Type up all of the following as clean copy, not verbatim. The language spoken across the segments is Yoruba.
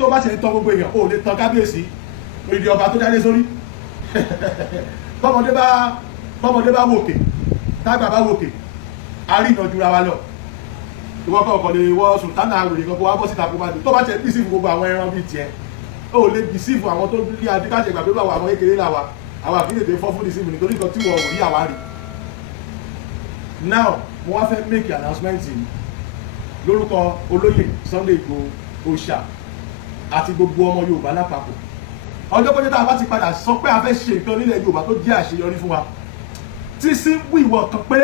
tó bá ṣe ń tán gbogbo èèyàn ó lè tán kábíyèsí ìdí ọba tó dálé sórí bọ́mọdé bá wòkè tágbà bá wòkè a rí ìnàjúra wa lọ ìwọ́n kọ̀ọ̀kan lè wọ́ sultana àwòrán kan kó wá bọ́ síta kó máa dùn tó bá ṣe bísí fún gbogbo àwọn ẹran bíi tiẹ̀ ó lè bísí fún àwọn tó rí adíkáṣe ìgbàgbé bá àwọn kékeré làwà àwọn àfihàn fọ́ fún ìsinmi nítorí nǹkan tí wọ́n rí àwa rí. Now mo wá fẹ́ make announcement yìí lórúkọ olóyè Sunday Igboho Òòṣà àti gbogbo ọmọ Yorùbá lápapọ̀. Ọjọ́ kọjá tá a bá ti padà sọ pé a fẹ́ ṣe nǹkan nílẹ̀ Yorùbá tó jẹ́ àṣeyọrí fún wa tí símbù ìwọ kan pé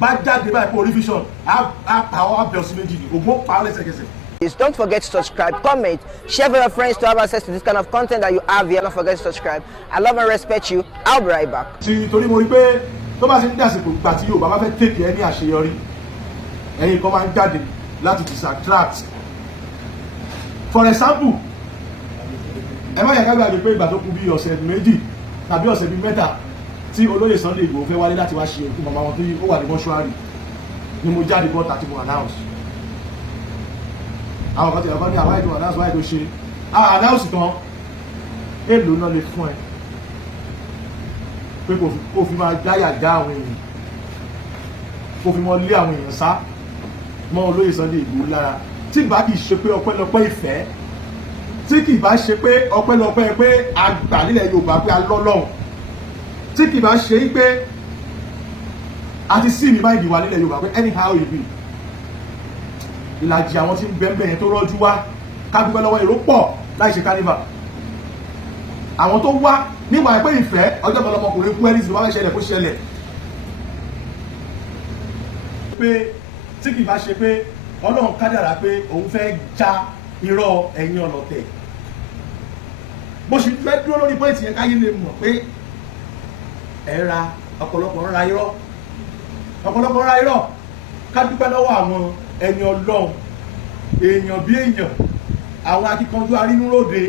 bá jáde báyìí fún orífíṣọ̀n á pa ọ́ abẹ́ ọ̀sìn méjì ní ògbó pa á lẹ́sẹ̀kẹsẹ̀. Please don't forget to subscribe, comment, share with your friends to have access to this kind of content that you have here. Don't forget to subscribe. I love and respect you. I'll be right back. Torí mo rí pé tó bá ṣe ń dàsìkò gbà tí Yorùbá bá fẹ́ tèkì ẹ ní àṣeyọrí ẹ̀yin kan máa ń jáde láti distract. For example, ẹ má yẹ ká gbàgbé pé ìgbà tó kù bí ọ̀sẹ̀ méjì tàbí ọ̀sẹ̀ bíi mẹ́ta tí olóyè Sunday Igboho fẹ́ wálé láti wá ṣe òkú màmá wọn tí ó wà ní mọ́ṣúárì ni mo jáde bọ́ta tí mo announce. Àwọn kan tí àwọn ní àwọn ètò announce wáyé tó ṣe announce tán èlò náà lè fún ẹ pé kò fi máa gáyà já àwọn èèyàn kò fi mọ lé àwọn èèyàn sá mọ́ olóyè Sunday Igboho lára tí bá kì í ṣe pé ọpẹ́lọpẹ́ ìfẹ́ tí kì bá ṣe pé ọpẹ́lọpẹ́ pé àgbà nílẹ̀ Yorùbá pé alọ́lọ́hùn tí kì bá ṣe pé a ti sí mi báyìí wà nílẹ̀ Yorùbá pé anyhow you be ìlàjì àwọn tí ń bẹ́ẹ̀ yẹn tó rọ́jú wá kábípẹ́ lọ́wọ́ èrò pọ̀ láì ṣe carnival àwọn tó wá níwà pé ìfẹ́ ọjọ́ kan lọmọkùnrin kú ẹni tí wọ́n fẹ́ ṣẹlẹ̀ kó ṣẹlẹ̀ pé tí kì bá ṣe pé Ọlọ́run kádàrá pé òun fẹ́ já irọ́ ẹ̀yin ọlọ́tẹ̀ bó ṣe fẹ́ dúró lórí pọ́ìntì yẹn káyé lè mọ̀ pé ẹ̀ra ọ̀pọ̀lọpọ̀ ń ra irọ́ ká dúpẹ́ lọ́wọ́ àwọn ẹni Ọlọ́run èèyàn bí èèyàn àwọn akíkanjú arínúróde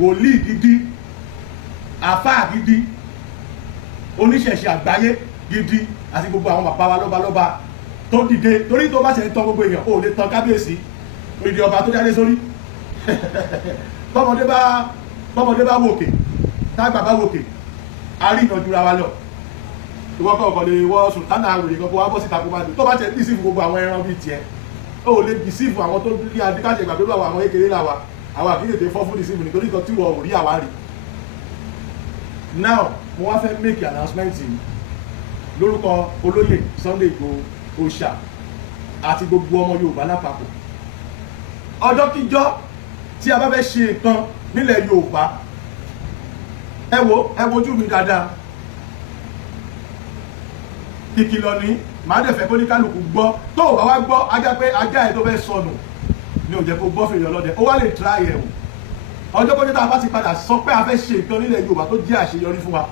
wòlíì gidi àfáà gidi oníṣẹ̀ṣe àgbáyé gidi àti gbogbo àwọn bàbá wa lọ́balọ́ba tó dìde torí tó bá ṣe ń tán gbogbo èèyàn ó lè tán kábíyèsí ìdí ọba tó dálé sórí bọ́mọdé bá wòkè tágbà bá wòkè a rí ìnàjúra wa lọ ìwọ́n kọ̀ọ̀kan lè wọ́ sultana àwòrán kan kó wá bọ́ síta kó máa dùn tó bá ṣe bísí fún gbogbo àwọn ẹran bíi tiẹ̀ ó lè bísí fún àwọn tó rí adíkáṣe ìgbàgbé bá àwọn kékeré làwà àwọn àfihàn fọ́ fún ìsinmi nítorí nǹkan tí wọ́n rí àwa rí. Now mo wá fẹ́ make announcement yìí lórúkọ olóyè Sunday Igboho Òòṣà àti gbogbo ọmọ Yorùbá lápapọ̀. Ọjọ́ kíjọ́ tí a bá fẹ́ ṣe nǹkan nílẹ̀ Yorùbá ẹ wojú mi dáadáa ìkìlọ̀ ní màá dẹ̀ fẹ́ kó ní kálukú gbọ́ tó o bá wá gbọ́ ajá pé ajá ẹ̀ tó fẹ́ sọnù ni ò jẹ́ kó gbọ́ fèrè ọlọ́dẹ ó wá lè try ẹ̀ wò ọjọ́ kọjá tá a bá ti padà sọ pé a fẹ́ ṣe nǹkan nílẹ̀ Yorùbá tó jẹ́ àṣeyọrí fún wa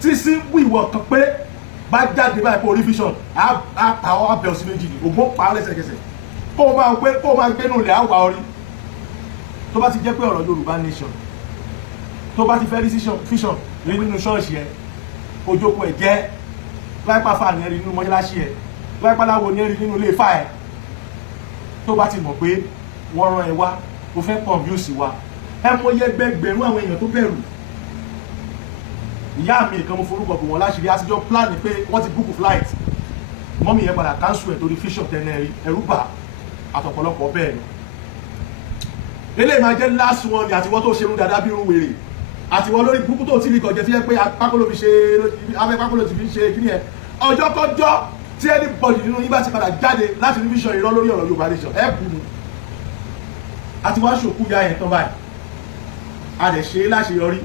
tí símbù ìwọ kan pé bá jáde báyìí fún orífíṣọ̀n á pa ọ́ abẹ́ ọ̀sìn méjì ní ògbó pa á lẹ́sẹ̀kẹsẹ̀ kó o máa gbénu ilẹ̀ àwà orí tó bá ti jẹ́ pé ọ̀rọ̀ Yorùbá nation tó bá ti fẹ́ rí fíṣọ̀n rí nínú ṣọ́ọ̀ṣì ẹ̀ ojókòó ẹ̀ jẹ́ láìpá fà ní ẹ̀rí nínú mọ́ṣáláṣí ẹ̀ láìpá láwo ní ẹ̀rí nínú ilé Ifá ẹ̀ tó bá ti mọ̀ pé wọ́n rán ẹ wá o fẹ́ confuse wa ẹ mọ iye gbẹgbẹ̀rún àwọn èèyàn tó bẹ̀rù ìyá mi kan mo forúkọ bò wọ́n láṣìírí àtijọ́ plan pé wọ́n ti book flight mọ́mí yẹn padà cancel ẹ̀ torí fíṣọ̀ tẹ́lẹ̀ ẹ̀rú bà àtọ̀pọ̀lọpọ̀ bẹ́ẹ̀ ni eléyìí máa jẹ́ last one ni àtiwọ́ tó ṣerun dáadáa bí irun wèrè àtiwọ́ lórí burúkú tó ti rí kọjá tí yẹ pé apákóló fi ṣe abẹ́ pákóló ti fi ṣe kíní ẹ̀ ọjọ́ kọjọ́ tí anybody nínú yín bá ti padà jáde láti ní fíṣọ̀ irọ́ lórí ọ̀rọ̀ Yorùbá nation ẹ̀ bù mí àtiwọ́ aṣòkú ya yẹn tán báyìí a lè ṣe láṣeyọrí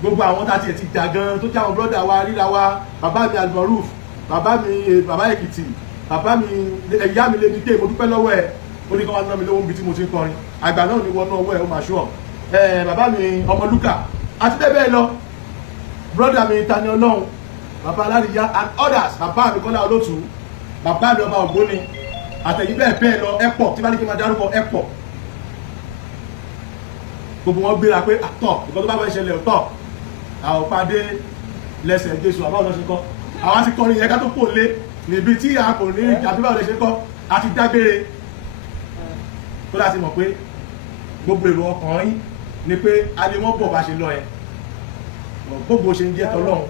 gbogbo àwọn tá a tiẹ̀ ti dà gan tó jáwọn brọ́dà wa ríra wa bàbá mi almaruf bàbá Èkìtì bàbá mi ẹ̀yà mi lébi ké mo dúpẹ́ lọ́wọ́ ẹ̀ ó ní kí wọ́n ná mi lówó níbi tí mo ti ń kọrin àgbà náà ní wọnú ọwọ́ ẹ̀ ó máa ṣọ́ bàbá mi Ọmọlúkà àti bẹ́ẹ̀ bẹ́ẹ̀ lọ brọ́dà mi Tani Ọlọ́run bàbá Alárìíyá and others bàbá mi Kọ́lá Olótù bàbá mi Ọba Ògbóni àtẹ̀yìn bẹ́ẹ̀ bẹ́ẹ̀ lọ ẹ̀ pọ̀ tí bá ní kí n máa dárúkọ ẹ̀ pọ̀ gbogbo wọn gbéra pé àtọ̀ ìkọ́ tó bá fẹ́ ṣẹlẹ̀ ọ̀tọ̀ àwọn pàdé lẹ́sẹ̀ Jésù àbáwọn lọ́sẹ̀ kọ́ àwọn ti kọrin yẹn ká tó pò lé níbi tí a kò ní àbíbáwọn lè ṣe kọ́ àti dágbére tó láti mọ̀ pé gbogbo èrò ọkàn yín ni pé a lè wọ́n bọ̀ bá ṣe lọ ẹ̀ gbogbo ṣe ń jẹ́ tọ́lọ́run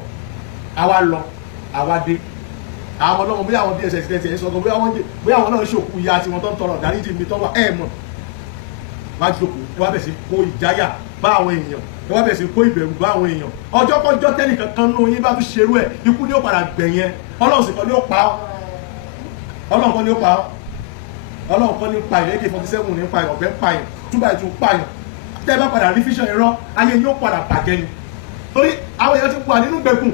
àwa lọ àwa dé àwọn ọlọ́run bí àwọn DSS tẹ̀sí sọ bí àwọn náà ṣòkú ìyá tí wọ́n tó ń tọrọ dáríjì mi tọ́wọ́ ẹ̀ mọ̀ wá jókòó ẹ wá bẹ̀ sí kó ìjáyà bá àwọn èèyàn ẹ wá bẹ̀ sí kó ìbẹ̀rù bá àwọn èèyàn ọjọ́ kọjọ́ tẹ́nìkan kan nínú yín bá tún ṣerú ẹ̀ ikú ni ó padà gbẹ̀yẹn ọlọ́run sì kọ́ ni ó pa ọ́ ọlọ́run kọ́ ni ó pa ọ́ ọlọ́run kọ́ ni pa ẹ̀ AK-47 ní pa ẹ̀ ọ̀bẹ pa ẹ̀ túbà ẹ̀ tún pa ẹ̀ tẹ́ bá padà rí fíṣàn irọ́ ayé yóò padà bàjẹ́ ni torí àwọn èèyàn ti wà nínú gbẹ̀kùn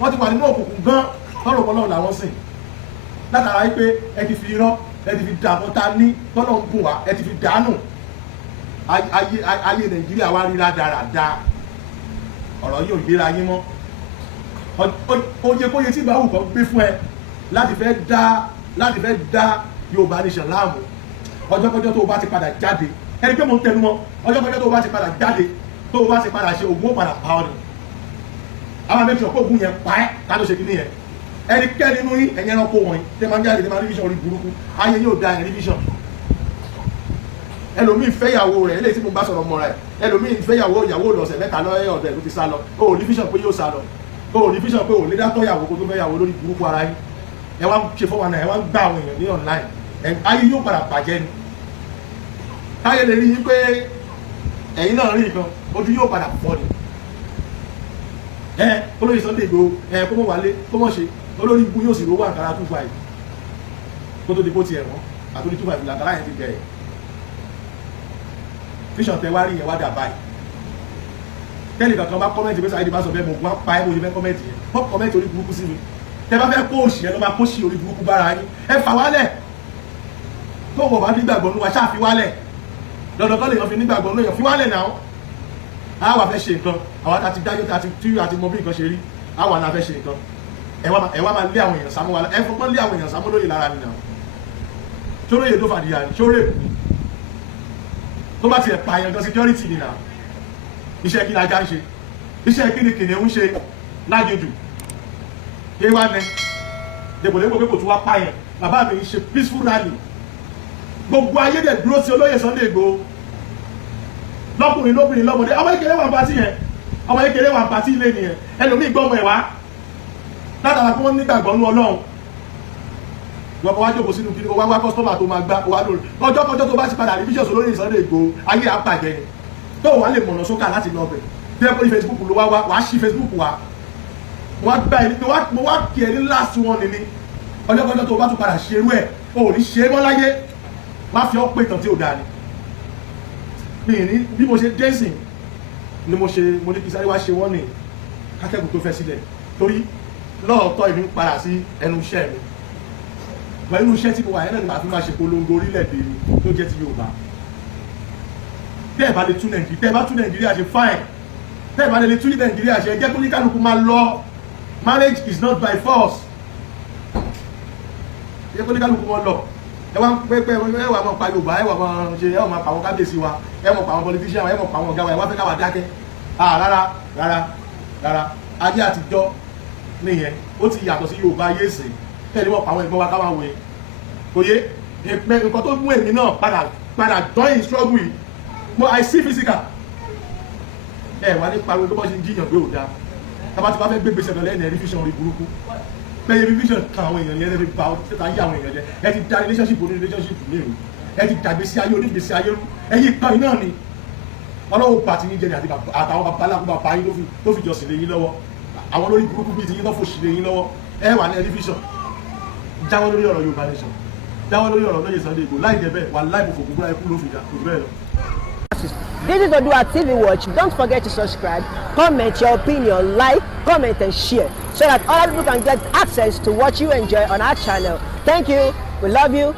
wọ́n ti wà nínú òkùnkùn gan lọ́rọ̀ kan náà làwọn sìn látara wípé ẹ ti fi irọ́ ẹ ti fi dààmú ta ní tọ́lọ̀ ń bùn wá ẹ ti fi dànù ayé Nàìjíríà wá rí rádaràda ọ̀rọ̀ yóò gbéra yín mọ́ oyekóye tí ìbáwù kan gbé fún ẹ láti fẹ́ dá Yorùbá nation láàmú ọjọ́kọjọ́ tó o bá ti padà jáde ẹni pé mo ń tẹnu mọ́ ọjọ́kọjọ́ tó o bá ti padà jáde tó o bá ti padà ṣe ògùn ó padà pa ọ́ ni àwọn àmì ìṣòro ògùn yẹn pa ẹ́ ká ló ṣe kí nìyẹn ẹnikẹ́ni nínú yín ẹ̀yẹn ẹranko wọ̀nyí tẹ́ máa ń jáde tẹ́ máa ń rí vision orí burúkú ayé yóò da ẹ̀rí vision ẹlòmíì fẹ́yàwó rẹ̀ eléyìí tí mo bá sọ̀rọ̀ mọ́ra ẹ̀ ẹlòmíì fẹ́yàwó ìyàwó lọ́sẹ̀ mẹ́ta lọ́yẹ̀ ọ̀dẹ̀ ló ti sá lọ o ò ní vision pé yóò sá lọ o ò ní vision pé ò lè dátọ́ ìyàwó kó tó fẹ́yàwó lórí burúkú ara yín ẹ wá ṣe fọwọ́ náà ẹ wá gbá àwọn èèyàn ní online ayé yóò padà bàjẹ́ ni káyé lè rí yín pé ẹ̀yin náà rí nǹkan ojú yóò padà fọ́ ni olóyè Sunday Igboho kó mọ̀ wálé kó mọ̀ ṣe olórí ibú yóò sì rówó àkàrà 2-5 kó tó di bó ti ẹ̀wọ̀n àtúndì 2-5 làkàrà yẹn ti bẹ̀rẹ̀ fíṣàn tẹ wá rí yẹn wá dà báyìí tẹ́lẹ̀ kankan bá kọ́mẹ́ntì pé Saheed bá sọ bẹ́ẹ̀ mo gbá pa ẹ́ mo ṣe fẹ́ kọ́mẹ́ntì yẹn wọ́n kọ́mẹ́ntì orí burúkú sí mi tẹ bá fẹ́ kó òṣì yẹn lọ́ máa kó sí orí burúkú bára yín ẹ fà wálẹ̀ tó wọ̀ bá nígbàgbọ́ nù wá ṣáà fi wálẹ̀ lọ́dọ̀ kọ́ lè yàn fi nígbàgbọ́ nù yàn fi wálẹ̀ náà àwa fẹ́ ṣe nǹkan àwọn àti dájọ́ àti mọ bí nǹkan ṣe rí àwa náà fẹ́ ṣe nǹkan ẹ wá máa lé àwọn èèyàn sámú wa ẹ fọpọ́n lé àwọn èèyàn sámú lóye lára nìyàn ṣóróyè tó fàdíyà ni ṣórè kù ni tó bá tiẹ̀ pààyàn gan security ni náà iṣẹ́ kí lajá ń ṣe iṣẹ́ kí ni kìnìún ń ṣe lájòjù ewa nẹ dèbòlébò pé kò tún wá pààyàn bàbá mi ń ṣe peaceful rally gbogbo ayé dẹ̀ dúró sí olóyè Sunday Igboho lọ́kùnrin lóbìnrin lọ́mọdé ọmọ ìkéré wà pàtí yẹn ọmọ ìkéré wà pàtí ilé nìyẹn ẹlòmíì gbọ́mọ ẹ̀ wá látara pé wọ́n nígbàgbọ́ nú Ọlọ́run lọ́kọ̀ wá jókòó sínú kí o wá wá kọ́sítọ́mà tó máa gbá o wá lórí ọjọ́ kọjọ́ tó bá ti padà rí fíṣọ̀sì olóyè Sunday Igboho ayé àpàjẹ́ ni tó wà lè mọ̀nà sókà láti lọ bẹ̀ bí ẹ kó ní Facebook ló wá sí Facebook wa wọ́n gbá ẹni pé mo wá kí ẹni last one ni ọjọ́ kọjọ́ tó bá tún padà ṣerú ẹ̀ o ò ní ṣe é mọ́ láyé má fi ọ́ pé ìtàn tí ò dáa ni mi ní bí mo ṣe dẹ́sìn ni mo ní kí sáré wá ṣe wọ́n ní akẹ́kọ̀ọ́ tó fẹ́ sílẹ̀ torí lọ́ọ̀tọ́ ìlú ń padà sí ẹnu iṣẹ́ mi pẹ̀lú iṣẹ́ tí mo wà yẹn náà ni màá fi máa ṣe polongo orílẹ̀-èdè mi tó jẹ́ ti Yorùbá tẹ́ ẹ̀ bá lè tún Nàìjíríà tẹ́ ẹ̀ bá tún Nàìjíríà ṣe fine tẹ́ ẹ̀ bá lè tún Nàìjíríà ṣe jẹ́ kó ní kálukú máa lọ marriage is not by force jẹ́ kó ní kálukú máa lọ ẹ wá pẹ́pẹ́ ẹ wà máa pa Yorùbá ẹ wà máa ṣe ẹ wà máa pa àwọn kábíyèsí wa ẹ mọ̀ pa àwọn politician ẹ mọ̀ pa àwọn ọ̀gá wa ẹ wá fẹ́ káwa dákẹ́ rárá ayé àtijọ́ nìyẹn ó ti yàtọ̀ sí Yorùbá ayé ìsìn tẹ́lẹ̀ wọ́n pa àwọn ẹ̀gbọ́n wa káwá wẹ̀ òye nǹkan tó mú èmi náà padà join struggle yìí mo I see physical ẹ wà ní pariwo tó bọ́ ṣe ń jíyàn pé ò dáa tábà tí wọ́n fẹ́ gbé gbèsè lọ lẹ́yìn ẹ̀rí fíṣàn orí burúkú pẹ̀lú ẹ̀rí fíṣàn kan àwọn èèyàn yẹn lẹ́bi ba ọtí ayé àwọn èèyàn jẹ ẹ ti da relationship oní relationship ní èrò ẹ ti dàgbèsí ayé onígbèsí ayé rú ẹ̀yìn ìkan iná ni ọlọ́wọ́ bá ti yín jẹ ní àtàwọn babaláwo bàbá yín tó fi jọsìn lé yín lọ́wọ́ àwọn olórí burúkú bíi ti yín tó fòṣì lé yín lọ́wọ́ ẹ wà ní ẹ̀rí fíṣàn jáwọ́ lórí ọ̀rọ̀ Yorùbá nation jáwọ́ lórí ọ̀rọ̀ lóye Sunday Igboho láì jẹ́ bẹ́ẹ̀ wà láì mo fòkú búra ikú ló fi jà kò bẹ́ẹ̀ lọ. This is ODUA TV Watch. Don't forget to subscribe, comment your opinion, like, comment and share so that other people can get access to what you enjoy on our channel. Thank you. We love you.